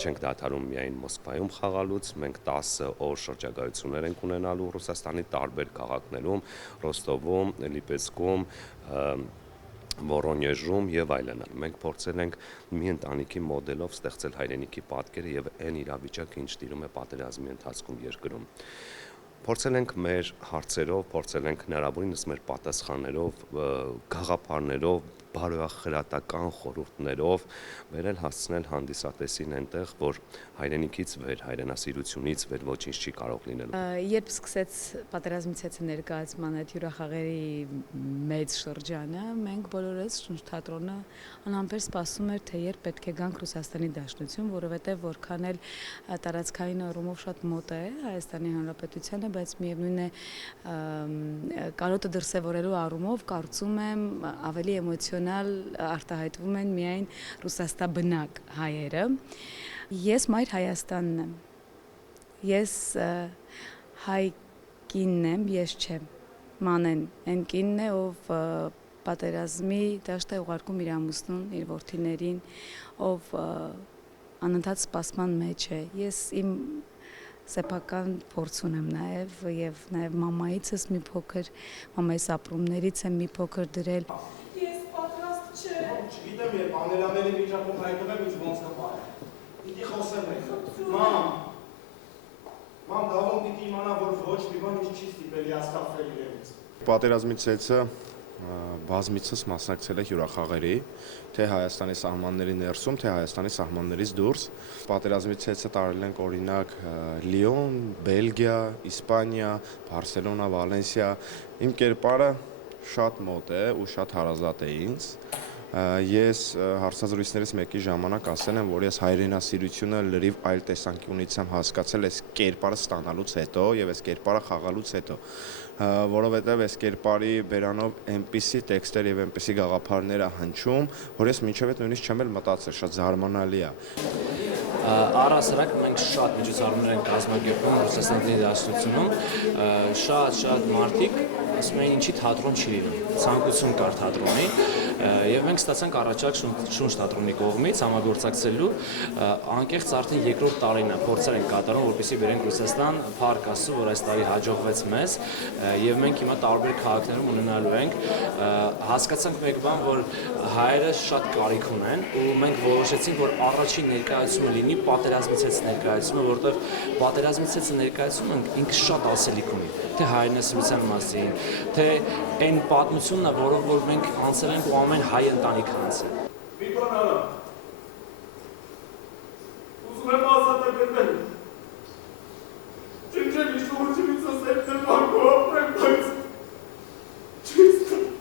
Չենք դադարում միայն Մոսկվայում խաղալուց, մենք 10 օր շրջագայություններ ենք ունենալու Ռուսաստանի տարբեր քաղաքներում, Ռոստովում, Լիպեցկում, Վորոնեժում եւ այլն։ Մենք փորձել ենք մի ընտանիքի մոդելով ստեղծել հայրենիքի պատկերը եւ այն իրավիճակը, ինչ տիրում է պատերազմի ընթացքում երկրում։ Փորձել ենք մեր հարցերով, փորձել ենք հնարավորինս մեր պատասխաններով, գաղափարներով, բարոյախրատական խորհուրդներով վերել հասցնել հանդիսատեսին այնտեղ, որ հայրենիքից վեր, հայրենասիրությունից վեր ոչինչ չի կարող լինելու։ Երբ սկսեց պատերազմից հետո ներկայացման այդ հյուրախաղերի մեծ շրջանը, մենք բոլորս շունչ թատրոնը անհամբեր սպասում էր, թե երբ պետք է գանք Ռուսաստանի Դաշնություն, որովհետև որքան էլ տարածքային առումով շատ մոտ է Հայաստանի Հանրապետությանը, բայց միևնույն է կարոտը դրսևորելու առումով կարծում եմ ավելի էմոցիոնալ արտահայտվում են միայն Ռուսաստանբնակ հայերը։ Ես մայր Հայաստանն եմ, ես հայ կինն եմ, ես չեմ, Մանեն այն կինն է, ով պատերազմի դաշտ է ուղարկում իր ամուսնուն, իր որդիներին, ով անընդհատ սպասման մեջ է։ Ես իմ սեփական փորձ ունեմ եւ մամայիցս մի փոքր, մամայիս ապրումներից եմ մի փոքր դրել։ Ես պատրաստ չեմ։ Չգիտեմ, երբ անելաների վիճակում հայտնվեմ, ինչ ոնց կպահեմ։ Պիտի խոսեմ եք։ Մամ, դավոն պիտի իմանա, որ ոչ մի բան ինչ չի ստիպել հիասթափվել իրենից։ Պատերազմից հետո բազմիցս մասնակցել է հյուրախաղերի, թե Հայաստանի սահմանների ներսում, թե Հայաստանի սահմաններից դուրս։ Պատերազմից հետո տարել ենք օրինակ Լիոն, Բելգիա, Իսպանիա, Բարսելոնա, Վալենսիա։ Իմ կերպարը շատ մոտ է ու շատ հարազատ է ինձ։ Ես հարցազրույցներից մեկի ժամանակ ասել եմ, որ ես հայրենասիրությունը լրիվ այլ տեսանկյունից եմ հասկացել այս կերպարը ստանալուց հետո եւ այս կերպարը խաղալուց հետո, որովհետեւ այս կերպարի բերանով այնպիսի տեքստեր եւ այնպիսի գաղափարներ է հնչում, որ ես մինչեւ այդ նույնիսկ չեմ էլ մտածել, շատ զարմանալի է։ Առհասարակ մենք շատ միջոցառումներ ենք կազմակերպում Ռուսաստանի Դաշնությունում, շատ մարդիկ ասում են ինչի թատրոն չի լինում, ցանկություն կար թատրոնի, եւ մենք ստացանք առաջարկ շունչ թատրոնի կողմից համագործակցելու, անկեղծ արդեն երկրորդ տարին է փորձեր ենք կատարում, որպեսզի բերենք Ռուսաստան, փառք Աստծո, որ այս տարի հաջողվեց մեզ, եւ մենք հիմա տարբեր քաղաքներում ունենալու ենք, հասկացանք մեկ բան, որ հայերը շատ կարիք ունեն ու մենք որոշեցինք, որ առաջին ներկայացումը լինի պատերազմից հետո ներկայացումը, որտեղ պատերազմից հետո ներկայացումը ինքը շատ ասելիք ունի, թե հայրենասիրության մասին, թե այն պատմությունն է, որով որ մենք անցել ենք ու ամեն հայ ընտանիքը անցել։ Մի բան արա։ Ուզում եմ ազատագրվել։ Չեմ իշխողությունից ասել թե բանկու ապրեմ, բայց չես տալիս։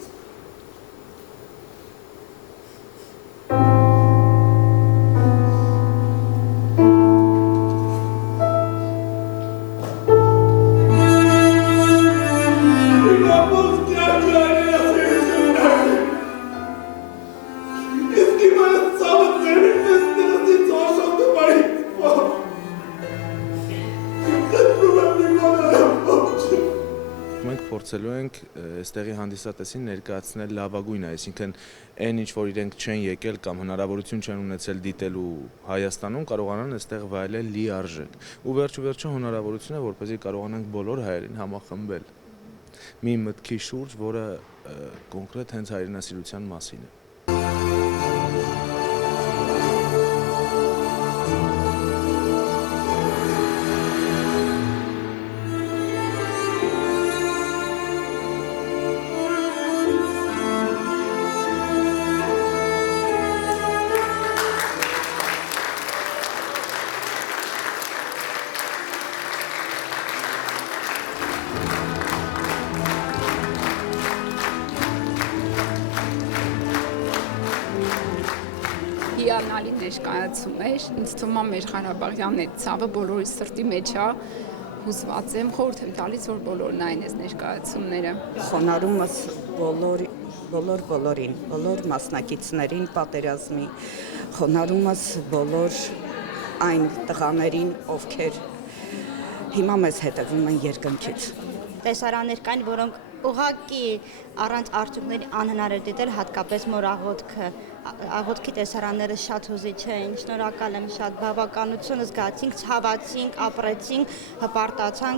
Փորձելու ենք այստեղի հանդիսատեսին ներկայացնել լավագույնը, այսինքն այն ինչ որ իրենք չեն եկել կամ հնարավորություն չեն ունեցել դիտելու Հայաստանում, կարողանան այստեղ վայելել լիարժեք։ Ու վերջը հնարավորություն է, որպեսզի կարողանանք բոլոր հայերին համախմբել մի մտքի շուրջ, որը կոնկրետ հենց հայրենասիրության մասին է։ Հիանալի ներկայացում էր, ինձ թվում է մեր Ղարաբաղյան այդ ցավը բոլորի սրտի մեջ է, հուզված եմ, խորհուրդ եմ տալիս, որ բոլորն այն այս ներկայացումները։ Խոնարհումս բոլոր բոլորին, բոլոր մասնակիցներին պատերազմի, խոնարհումս բոլոր այն տղաներին, ովքեր հիմա մեզ հետևում են երկնքից։ Տեսարաններ կային, որոնք ուղղակի առանց արդյունքների անհնար էր դիտել, հատկապես մոր աղոթքի տեսարանները շատ հուզիչ էին։ Շնորհակալ եմ շատ, բավականություն զգացինք, ցավացինք, ապրեցինք, հպարտացանք։